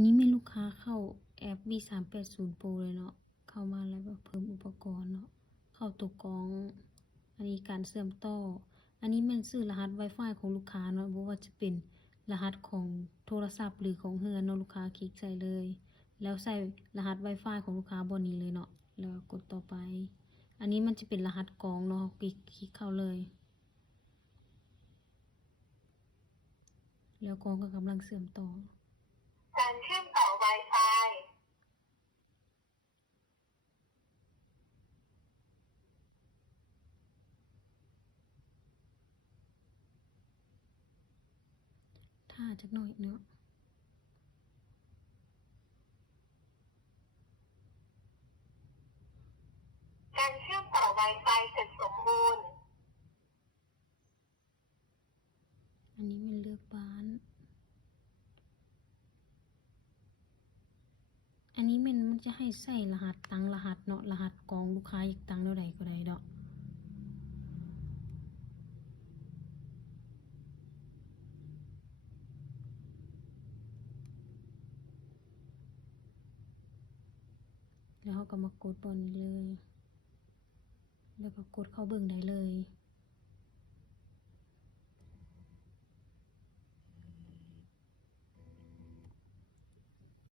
นนี้มีลูกค้าเข้าแอป V380 Pro เลยเนาะ เข้ามาแล้วเพิ่มอุปกรณ์เนาะ เข้าตัวกรอง อันนี้การเชื่อมต่อ อันนี้ม่นชื่อรหัส Wi-Fi ของลูกค้าเนาะบ่ว่าจะเป็นรหัสของโทรศัพท์หรือของเรือนเนาะลูกค้าคลิกใส่เลย แล้วใส่รหัส Wi-Fi ของลูกค้าบนนี้เลยเนาะ แล้วกดต่อไป อันนี้มันจะเป็นรหัสกรองเนาะคลิกคลิกเข้าเลย แล้วกรองก็กำลังเชื่อมต่อ การเชื่อมต่อ Wi-Fi ท่าจักหน่อยเนาะการเชื่อมต่อ Wi-Fi เสร็จสมบูรณ์ อันนี้มันเลือกบ้าน อันนี้มันมันจะให้ใส่รหัสตั้งรหัสเนาะรหัสกรองลูกค้าอยากตั้งเท่าใดก็ได้เนาะ แล้วเขาก็มากดบนนี้เลย แล้วก็กดเข้าเบิ่งได้เลย